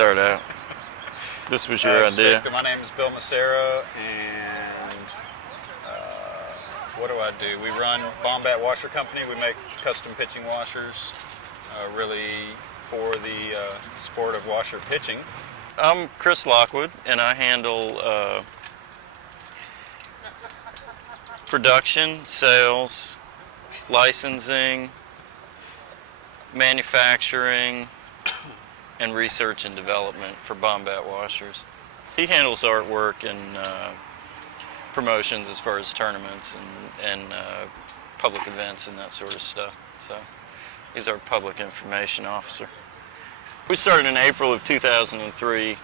start out? This was your idea? My name is Bill Maceyra, and what do? We run Bombat Washer Company. We make custom pitching washers, really for the sport of washer pitching. I'm Chris Lockwood, and I handle production, sales, licensing, manufacturing, and research and development for Bombat Washers. He handles artwork and promotions as far as tournaments and public events and that sort of stuff. So he's our public information officer. We started in April of 2003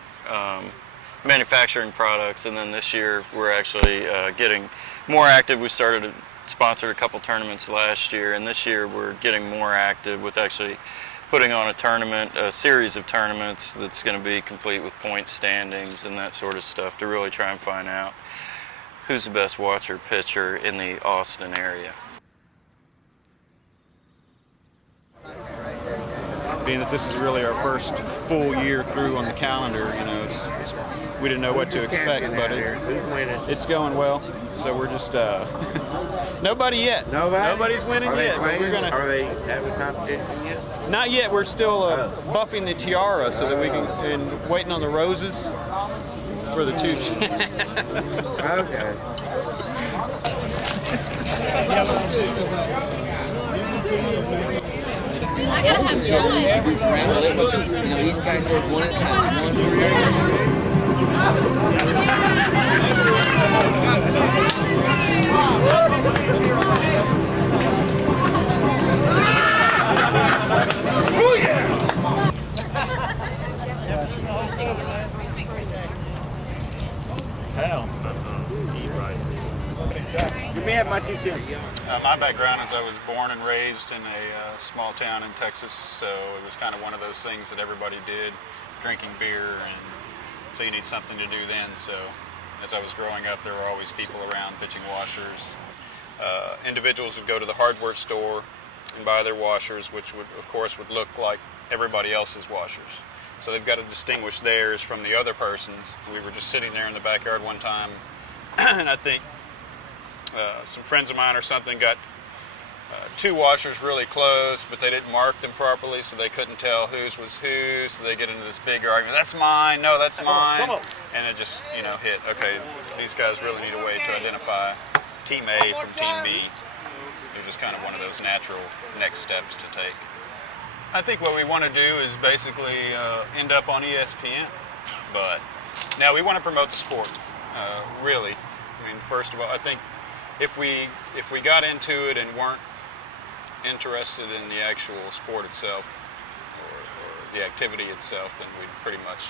manufacturing products, and then this year we're actually getting more active. We sponsored a couple tournaments last year, and this year we're getting more active with actually putting on a series of tournaments that's going to be complete with point standings and that sort of stuff to really try and find out who's the best watcher pitcher in the Austin area. Being that this is really our first full year through on the calendar, you know, we didn't know what to expect, but it's going well. So we're just nobody yet. Nobody's winning yet. But Are they having competition yet? Not yet. We're still buffing the tiara so that we can, and waiting on the roses for the two. Okay. I gotta have He's got to go one at a time. You may have my 2 cents. My background is I was born and raised in a small town in Texas, so it was kind of one of those things that everybody did, drinking beer, and so you need something to do then. So as I was growing up, there were always people around pitching washers. Individuals would go to the hardware store and buy their washers, which would, of course, would look like everybody else's washers. So they've got to distinguish theirs from the other person's. We were just sitting there in the backyard one time, and I think some friends of mine or something got 2 washers really close, but they didn't mark them properly, so they couldn't tell whose was whose. So they get into this big argument. That's mine. No, that's mine. And it just, hit. Okay, these guys really need a way to identify Team A from Team B. It was just kind of one of those natural next steps to take. I think what we want to do is basically end up on ESPN, but now we want to promote the sport, really. I mean, first of all, I think if we got into it and weren't interested in the actual sport itself or the activity itself, then we'd pretty much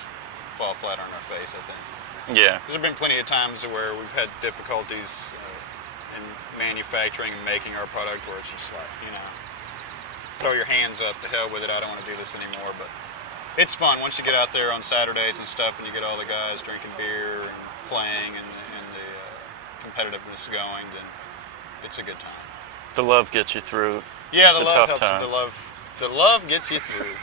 fall flat on our face, I think. Yeah. There have been plenty of times where we've had difficulties in manufacturing and making our product where it's just like, throw your hands up, to hell with it, I don't want to do this anymore. But it's fun once you get out there on Saturdays and stuff and you get all the guys drinking beer and playing and the competitiveness going, then it's a good time. The love gets you through. Yeah, the love tough helps. times. The love gets you through.